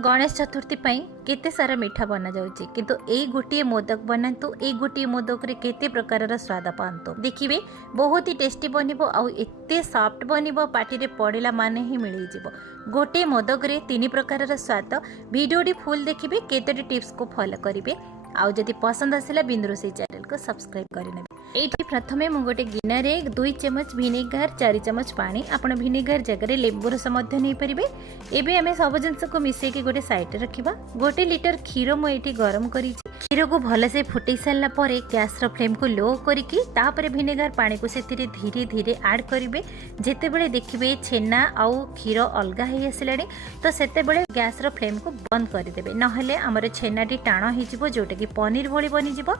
गणेश चतुर्थी केते सारा मिठा बना जाउची किंतु एई गोटिए मोदक बनातु एई गोटिए मोदक रे केते प्रकार स्वाद पांतु देखिबे बहुत ही टेस्टी बनिबो आउ एते सॉफ्ट बनिबो पाटी रे पड़िला माने ही मिली जिवो। गोटे मोदक रे तीन प्रकार स्वाद। वीडियोटी फुल देखिबे केतोटी टिप्स को फॉलो करिवे आउ जदि पसंद आसिला बिंदुरोसई चैनल को सब्सक्राइब करिनेबे। एठी प्रथमे मु गोटे गिना रे 2 चमच विनेगर 4 चमच पानी आपण विनेगर जगह लेंबू रस मध्य नहीं परिबे। एबे हमें सब जिंस को मिसे के गोटे साइड रे रखिबा। गोटे लीटर क्षीर मु एठी गरम करी क्षीर को भल से फुटई सारला परे गैस रो फ्लेम को लो करिकी तापरे विनेगर पानी को सेतिरे धीरे धीरे ऐड करिवे। जेते बेले देखिबे छेना आउ क्षीर अलगा हे आसिलानी तो सेते बेले गैस रो फ्लेम को बंद कर देबे नहले हमर छेनाटी टाण हे जिवो जोटा कि पनीर भली बनी जिवो।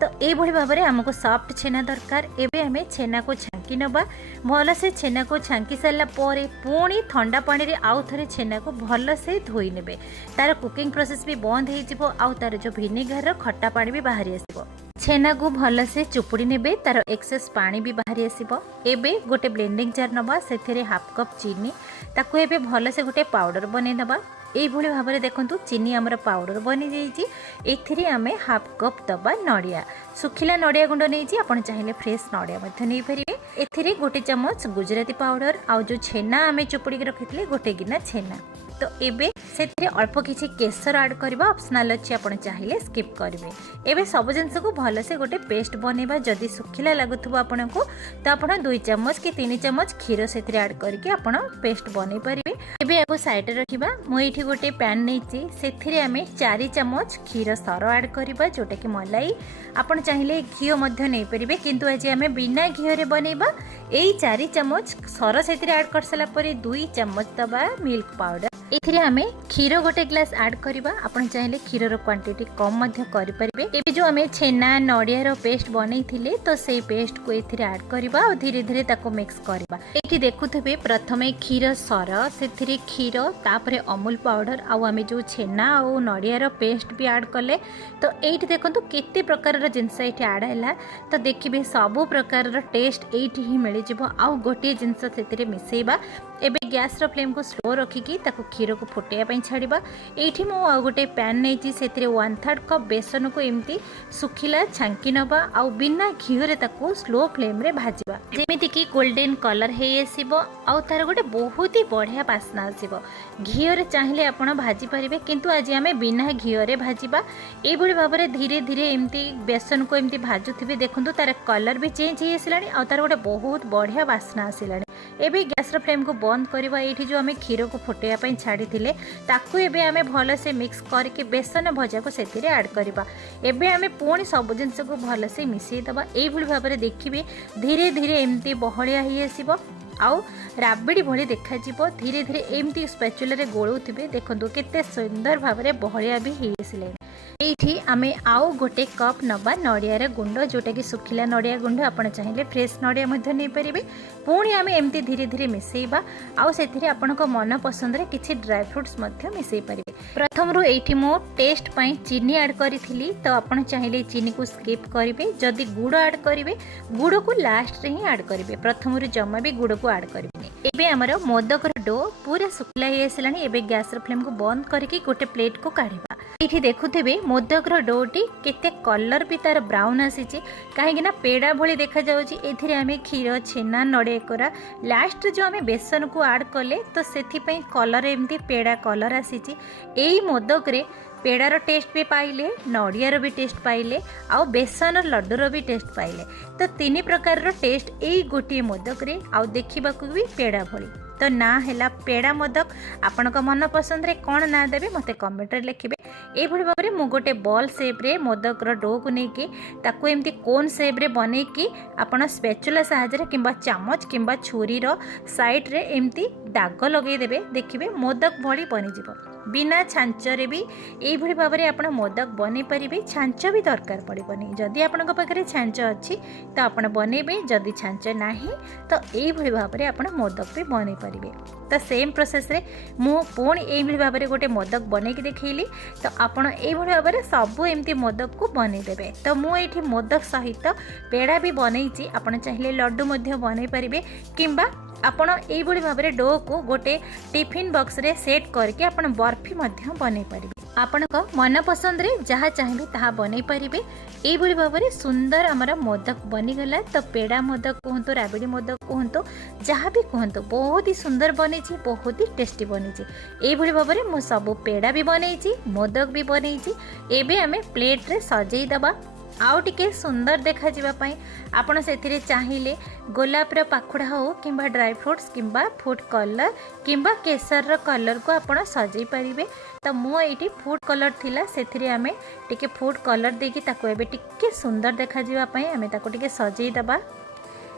तो ए भली भाबरे हमको सॉफ्ट छेना दरकार। एबे हमें छेना को छांकी नबा भल से छेना को छांकी सारला परे पुणी ठंडा पानी रे आउ थरे छेना को भल से धोई नेबे। तार कुकिंग प्रोसेस भी बंद हे जिवो आउ तार जो विनेगर रो खट्टा पानी भी बाहरी आसीबो। छेना को भल से चुपुड़ी नेबे तार एक्सेस पानी भी बाहरी आसीबो। एबे गोटे ब्लेंडिंग जार नबा सेथिरे हाफ कप चीनी ताकू एबे भल से गोटे पाउडर बने नबा। एई भली भाबरे देखंतु चीनी हमर पाउडर बनी जाईची। एथिरे हमें हाफ कप दबा नडिया सुखिला नडिया गुंड नेईची आपण चाहिले फ्रेश नडिया मध्य नै परिबे। एथिरे गोटे चमच गुजराती पाउडर आउ जो छेना हमें चुपुड़ी के रखितले गोटे गिना छेना। तो एबे सेथिरे अल्प किछि केसर ऐड करबा ऑप्शनल अछि आपण चाहिले स्किप करबे। एबे सब जिंस को भल से गोटे पेस्ट बनेबा। जदि सुखिला लागुथबो आपण को तो आपण 2 चम्मच कि 3 चम्मच क्षीर सेथिरे ऐड करके आपण पेस्ट बनै परिबे। एबे एगो साइड रे रखिबा। मु एठी गोटे पैन नेछि सेथिरे हमें 4 चम्मच क्षीर सर ऐड करबा जोटा कि मलाई आपण चाहिले घियो मध्य नै परिबे किंतु आज हमें बिना घियो रे बनेबा। एई 4 चम्मच सर सेथिरे ऐड करसला परे 2 चम्मच दबा मिल्क पाउडर। एथिरे हमें क्षीर गोटे ग्लास ऐड करबा। आपण चाहिले क्षीर रो क्वांटिटी कम मध्य करि परिबे। एबे जो हमें छेना नडिया रो पेस्ट बनै थिले तो सेई पेस्ट को एथिरे ऐड करबा और धीरे धीरे ताको मिक्स करबा। एठी देखुथबे प्रथमे क्षीर सर सेथिरे क्षीर तापरे अमूल पाउडर आउ हमें जो छेना और नडिया रो पेस्ट भी ऐड कले। तो एठी देखंतु केते प्रकार रो जिंस एठी ऐड हैला। तो देखिबे सब प्रकार रो टेस्ट एठी ही मिलि जिवो आउ गोटे जिंस सेथिरे मिसेइबा। एबे गैस रो फ्लेम को स्लो रखिकी ताको क्षीर को फुटेया पई छाड़िबा। एठी मु आ गोटे पैन नेची सेथिरे 1/3 कप बेसन को एमती सुखिला छांकी नबा आउ बिना घियो रे ताको स्लो फ्लेम रे भाजिबा जेमिति कि गोल्डन कलर हे आसीबो आउ तार गोटे बहुत ही बढ़िया वासना आसीबो। घियो रे चाहिले आपण भाजी परिबे किंतु आज हमें बिना घियो रे भाजिबा। ए भली भाबरे धीरे धीरे एमती बेसन को एमती भाजुथिबे देखंतु तार कलर भी चेंज हे आसिलानी आउ तार गोटे बहुत बढ़िया वासना आसिलानी। एबे गैस रो फ्लेम को बंद करबा। एठी जो हमें क्षीर को फुटेया पई छाड़ी थिले ताकू एबे हमें भल से मिक्स करके बेसन भजा को सेतिरे ऐड करबा। एबे हमें पुणी सब जिंस को भल से मिसई दबा। एई भली भाबरे देखिबे धीरे धीरे एमती बहलिया ही आसीबो आउ राबड़ी भली देखा जीवो। धीरे धीरे एमती स्पैचुला रे गोळुथिबे देखंतु केते सुंदर भाबरे बहलिया भी ही आसिले। एठी आमे आउ गोटे कप नबा नडिया रे गुंड जोटा कि सुखिला नडिया गुंड आपण चाहिले फ्रेश नडिया मध्य नै परिबे। पुणी आमे एमती धीरे धीरे मिसेइबा आउ सेथिरे आपनको मन पसंद रे किछि ड्राई फ्रूट्स मध्य मिसेइ परिबे। प्रथम रु एठी मो टेस्ट पई चीनी ऐड करिथिली तो आपण चाहिले चीनी को स्किप करिवे। जदि गुड़ ऐड करिवे गुड़ को लास्ट रे ही ऐड करिवे प्रथम रु जम्मा भी गुड़ को ऐड करिवे। एबे हमर मोदक रो डो पूरा सुखला हे आसिलानी। एबे गैस रो फ्लेम को बंद करके गोटे प्लेट को काढिबा। एठी देखुथिबे मोदक रो डोटी केते कलर भी तार ब्राउन आसीची काहेकि ना पेड़ा भली देखा जाउची। एथिरे हमें क्षीर छेना नडिया कोरा लास्ट जो हमें बेसन को ऐड कले तो सेथि पई कलर एमती पेड़ा कलर आसीची। एई मोदक रे पेड़ार टेस्ट भी पाइले नडियार भी टेस्ट पाइले आउ बेसन लड्डूर भी टेस्ट पाइले। तो 3 प्रकार रो टेस्ट एई गोटी मोदक रे आउ देखिबाकू भी पेड़ा भली। तो ना हैला पेड़ा मोदक आपनका मन पसंद रे कोन ना देबे मते कमेंट रे लिखिबे। ए भली भाबरे मु गोटे बॉल शेप रे मोदक रो डो को नै कि ताको एमती कोन शेप रे बनै कि आपण स्पैचुला सहायता रे किबा चामच किबा छुरी रो साइड रे एमती दाग लगै देबे देखिबे मोदक भली बनि जिवो। बिना छांच रे भी एई भली भाबरे आपण मोदक बनै परिबे। छांच भी दरकार पड़िबनी। जदि आपनका पाखरे छांच अछि तो आपण बनेबे जदि छांच नाही तो एई भली भाबरे आपण मोदक भी बनै परिबे। तो सेम प्रोसेस रे मु पुणी एई भली भाबरे गोटे मोदक बनै कि देखैली। तो आपण एई भली भाबरे सब एमती मोदक को बनै देबे। तो मु एठी मोदक सहित पेड़ा भी बनैची आपण चाहिले लड्डू मध्य बनै परिबे किंबा आपण एइभଳି भाबरे डो को गोटे टिफिन बॉक्स रे सेट करके आपण बर्फी मध्य बनै परिबे। आपनको मन पसंद रे जहाँ चाहिए ताहा बनै परिबे। एइभଳି भाबरे सुंदर हमर मोदक बनी गला। तो पेड़ा मोदक कहंतु राबिडी मोदक कहंतु जहाँ भी कहंतु बहुत ही सुंदर बनी छी, बहुत ही टेस्टी बनी छी। एइभଳି भाबरे मु सब पेड़ा भी बनै छी, मोदक भी बनै छी। एबे हमें प्लेट रे सजेई दबा आउ टिके सुंदर देखा जीवा पाई। आपण सेथिरे चाहिए गोलाप रो पाखुड़ा हो किंबा ड्राई फ्रूट्स किंबा फूड कलर किंबा केसर रो कलर को आपण सजई परिबे। तो मु एठी फूड कलर थिला सेथिरे आमे टिके फूड कलर देकी ताको एबे टिके सुंदर देखा जीवा पाई आमे ताको टिके सजई दबा।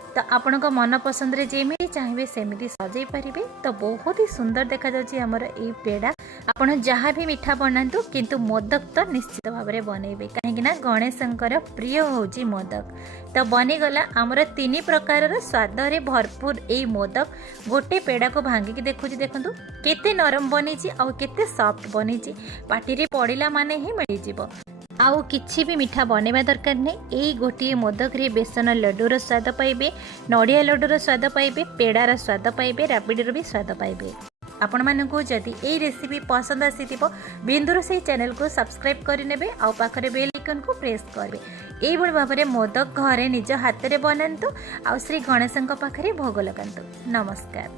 तो आपण को मन पसंद रे जेमिति चाहिए सेमिति सजई परिबे। तो बहुत ही सुंदर देखा जाउची हमर ए पेड़ा। आपण जहाँ भी मिठा बनातु किंतु मोदक तो निश्चित भाव में बनइबे, कहीं ना गणेशंकर प्रिय होची मोदक। तो बनीगला आमर 3 प्रकार स्वाद रे भरपूर ए मोदक। गोटे पेड़ा को भांगिकी देखुची, देखंतु केते नरम बनीची आउ केते सॉफ्ट बनीची, पाटी रे पड़िला माने ही मिली जिवो। आउ किछि भी मिठा बनेबा दरकार नहीं। यही गोटे मोदक रे बेसन लड्डूर स्वाद पाइबे, नड़िया लड्डूर स्वाद पाइबे, पेड़ार स्वाद पाइबे, राबिडीर भी स्वाद पाइबे। आपण मानकु जदि ए रेसिपी पसंद आसीथिबो बिंदुरोसेई चैनल को सब्सक्राइब करिनेबे आउ पाखरे बेल आइकन को प्रेस करबे। एई भଳି भाबरे मोदक घरे निज हाथ रे बनांतु आउ श्री गणेशଙ୍କ पाखरे भोग लगांतु। नमस्कार।